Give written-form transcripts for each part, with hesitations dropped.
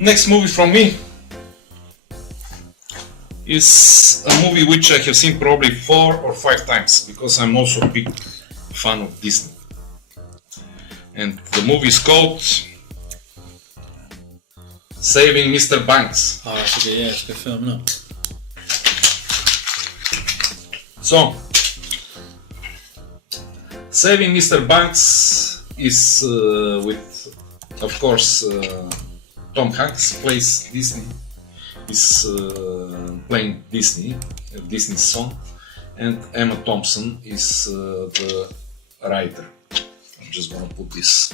Next movie from me is a movie which I have seen probably 4 or 5 times because I'm also a big fan of Disney. And the movie is called Saving Mr. Banks. Oh, it's a good film, isn't it? So, Saving Mr. Banks is with, of course, Tom Hanks plays Disney. Is playing Disney's son, and Emma Thompson is the writer. I'm just gonna put this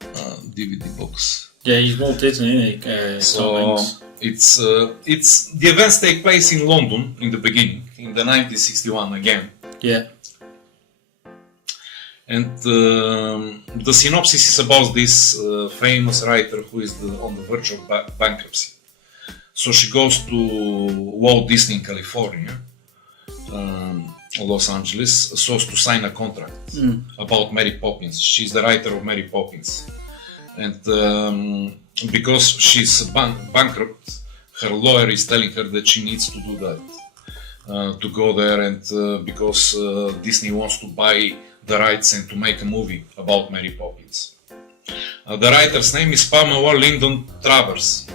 DVD box. Yeah, he's Walt Disney, isn't he? So it's the events take place in London in the beginning, in the 1961 again. Yeah. And the synopsis is about this famous writer who is on the verge of bankruptcy. So she goes to Walt Disney in California, Los Angeles, so as to sign a contract about Mary Poppins. She's the writer of Mary Poppins. And because she's bankrupt, her lawyer is telling her that she needs to do that, to go there, and because Disney wants to buy the rights and to make a movie about Mary Poppins. The writer's name is Pamela Lyndon Travers,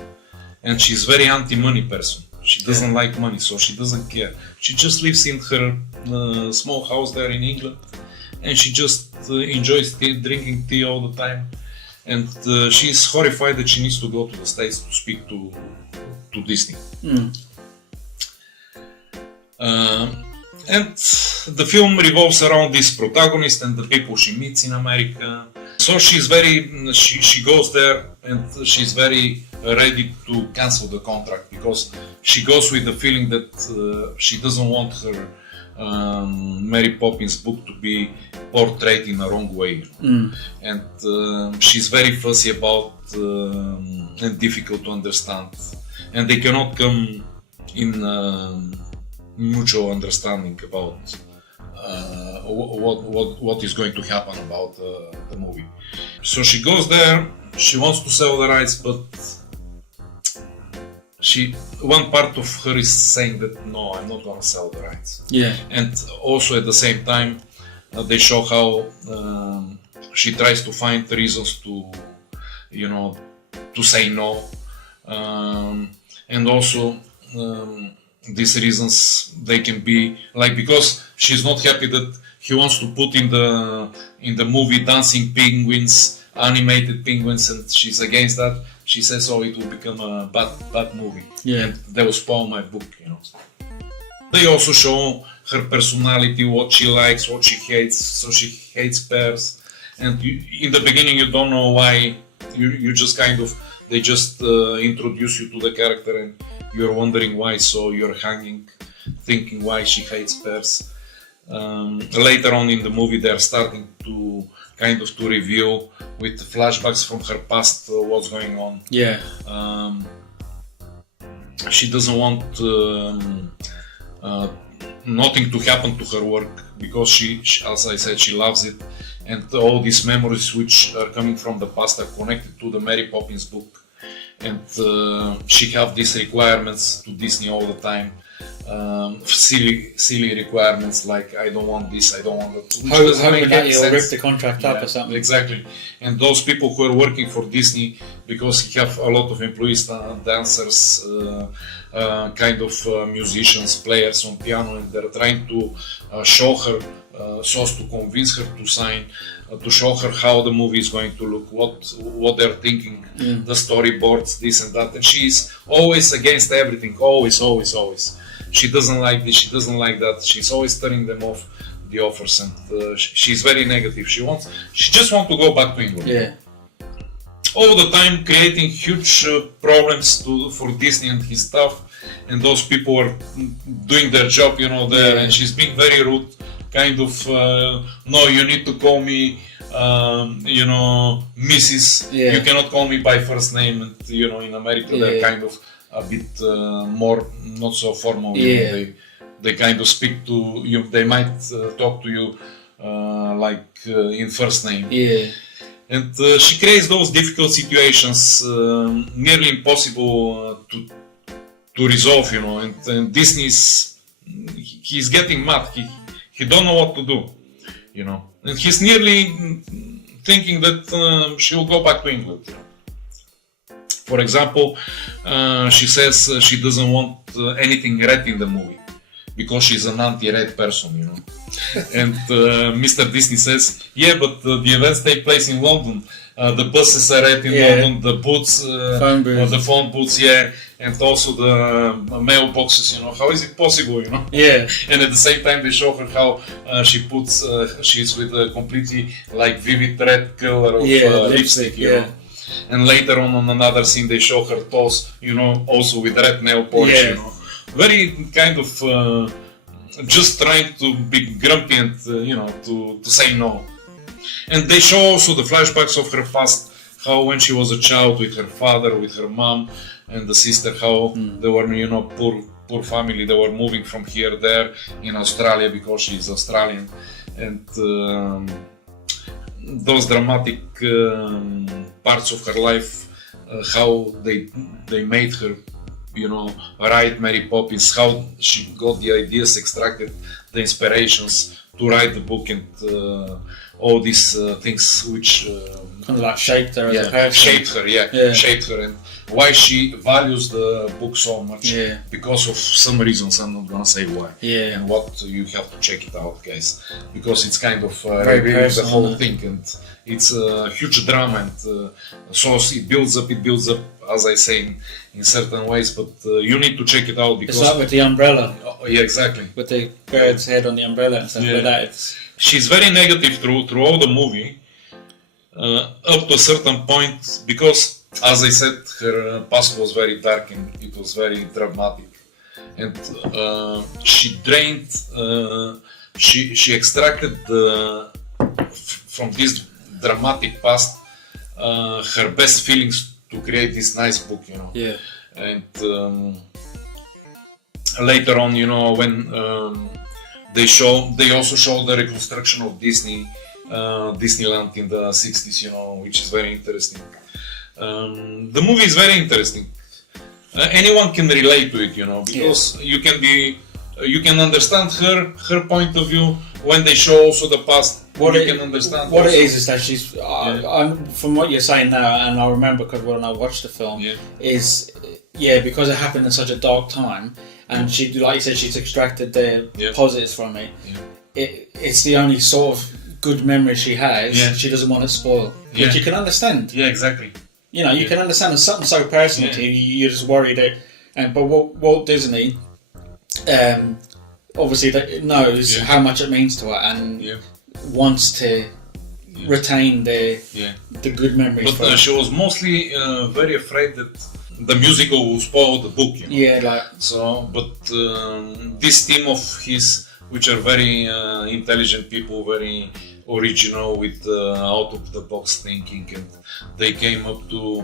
and she's very anti-money person. She doesn't like money, so she doesn't care. She just lives in her small house there in England, and she just enjoys drinking tea all the time. And she's horrified that she needs to go to the States to speak to Disney. And the film revolves around this protagonist and the people she meets in America. So she goes there and she's very ready to cancel the contract because she goes with the feeling that she doesn't want her Mary Poppins book to be portrayed in a wrong way. And she's very fussy about and difficult to understand. And they cannot come in mutual understanding about what is going to happen about the movie. So she goes there, she wants to sell the rights, but one part of her is saying that no, I'm not going to sell the rights. Yeah. And also at the same time, they show how she tries to find reasons to say no, and also these reasons, they can be like, because she's not happy that he wants to put in the movie dancing penguins, animated penguins, and she's against that. She says, oh, it will become a bad movie. Yeah. And that was part of my book, They also show her personality, what she likes, what she hates. So she hates pears, and in the beginning you don't know why. You just they just introduce you to the character, and you're wondering why, so you're hanging, thinking why she hates pears. Later on in the movie, they're starting to to reveal with flashbacks from her past what's going on. Yeah. She doesn't want nothing to happen to her work because she, as I said, she loves it, and all these memories which are coming from the past are connected to the Mary Poppins book. And she have these requirements to Disney all the time, silly requirements like I don't want this, I don't want that. Hoping that you'll rip the contract up or something. Exactly. And those people who are working for Disney, because he have a lot of employees, dancers, musicians, players on piano, and they're trying to show her, so as to convince her to sign, to show her how the movie is going to look, what they're thinking, the storyboards, this and that, and she's always against everything, always. She doesn't like this, she doesn't like that, she's always turning them off, the offers, and she's very negative. She just wants to go back to England. Yeah. All the time creating huge problems for Disney and his staff, and those people are doing their job, there, and she's being very rude. No, you need to call me, Mrs. Yeah. You cannot call me by first name. And, in America, they're kind of a bit more, not so formal. Yeah. They speak to you, they might talk to you in first name. Yeah. And she creates those difficult situations, nearly impossible to resolve, you know. And Disney's he's getting mad. He don't know what to do, you know. And he's nearly thinking that she will go back to England. You know. For example, she says she doesn't want anything red in the movie because she's an anti-red person, you know. And Mr. Disney says, yeah, but the events take place in London. The buses are red in London, the booths, the phone booths, yeah, and also the mailboxes, you know. How is it possible, you know? Yeah. And at the same time, they show her how she's with a completely like vivid red color of lipstick, you know. And later on another scene, they show her toes, you know, also with red nail polish, you know. Very kind of just trying to be grumpy and, you know, to say no. And they show also the flashbacks of her past, how when she was a child with her father, with her mom and the sister, how they were, you know, poor family. They were moving from here there in Australia because she's Australian. And those dramatic parts of her life, how they made her, you know, write Mary Poppins, how she got the ideas, extracted the inspirations to write the book, and all these things which kind of like shaped her as a person. Shaped her, and why she values the book so much, because of some reasons. I'm not gonna say why, and what you have to check it out, guys, because it's kind of revealing the whole thing, and it's a huge drama, and so it builds up, as I say, in certain ways, but you need to check it out because it's like with the umbrella. Oh, yeah, exactly. With the bird's head on the umbrella and stuff like that. She's very negative through all the movie, up to a certain point, because, as I said, her past was very dark and it was very dramatic, and she drained, she extracted from this dramatic past her best feelings to create this nice book, you know. Yeah. And later on, you know, when they also show the reconstruction of Disneyland in the 60s, you know, which is very interesting. The movie is very interesting. Anyone can relate to it, you know, because you can understand her point of view when they show also the past. What it is that she's from what you're saying now, and I remember because when I watched the film, is because it happened in such a dark time, and she, like you said, she's extracted the positives from it. It's the only sort of good memory she has. She doesn't want it spoiled, which you can understand. Yeah, exactly. You know, you can understand it's something so personal to you. You're just worried that, but Walt Disney, obviously, that knows how much it means to her, and wants to retain the good memories. But she was mostly very afraid that the musical will spoil the book, you know? So, but this team of his, which are very intelligent people, very original with out of the box thinking, and they came up to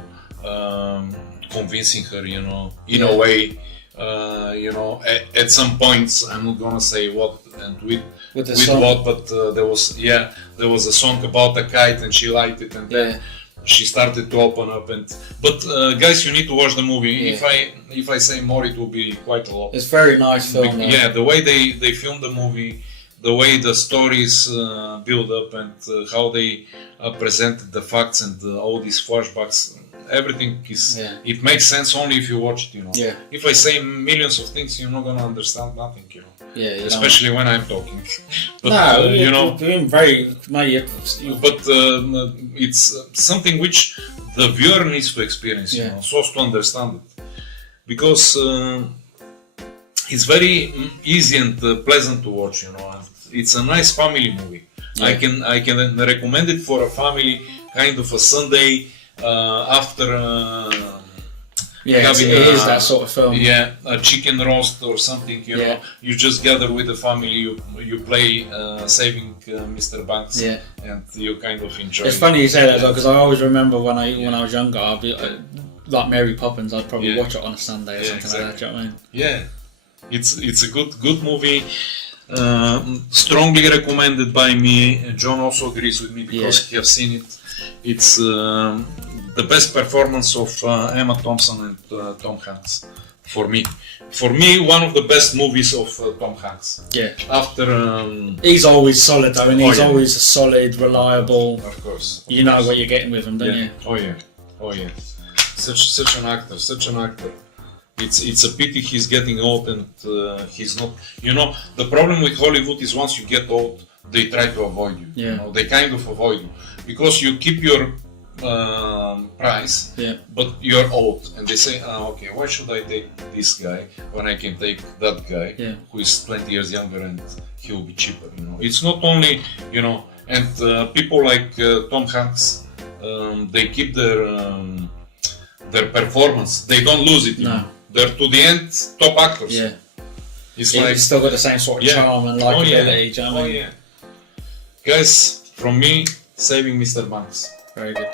convincing her, you know, in a way. You know, at some points, I'm not gonna say what and with what, but there was a song about a kite, and she liked it, and then she started to open up. But guys, you need to watch the movie. If I say more, it will be quite a lot. It's very nice film. The way they filmed the movie, the way the stories build up, and how they presented the facts and all these flashbacks. Everything is. It makes sense only if you watch it, you know. If I say millions of things, you're not gonna understand nothing, you know. Especially when I'm talking. But, you know, being very. But it's something which the viewer needs to experience, you know, so as to understand it, because it's very easy and pleasant to watch, you know. And it's a nice family movie. I can recommend it for a family, kind of a Sunday. After having it is that sort of film. A chicken roast or something, you know, you just gather with the family, you play Saving Mr. Banks, and you kind of enjoy. It's funny you say that because I always remember when I was younger, I'd be like Mary Poppins. I'd probably watch it on a Sunday or something like that. Do you know what I mean? Yeah, it's a good movie. Strongly recommended by me. John also agrees with me because he has seen it. it's the best performance of Emma Thompson and Tom Hanks for me. For me, one of the best movies of Tom Hanks. Yeah. After he's always solid though, and he's yeah. always a solid, reliable. Of course. You know what you're getting with him, don't you? Oh yeah. Oh yeah. Such an actor. Such an actor. It's a pity he's getting old and he's not. You know, the problem with Hollywood is once you get old, they try to avoid you. Yeah. You know, they kind of avoid you because you keep your price, Yeah. but you're old, and they say, okay, why should I take this guy when I can take that guy Yeah. who is 20 years younger and he will be cheaper. You know, it's not only, you know, and people like Tom Hanks, they keep their performance. They don't lose it. You No. know? They're to the end top actors. Yeah. It's He's like still got the same sort of Yeah. charm and Oh, likability. yeah. Do you know what I Oh mean? yeah. Guys, from me, saving Mr. Banks. Very good.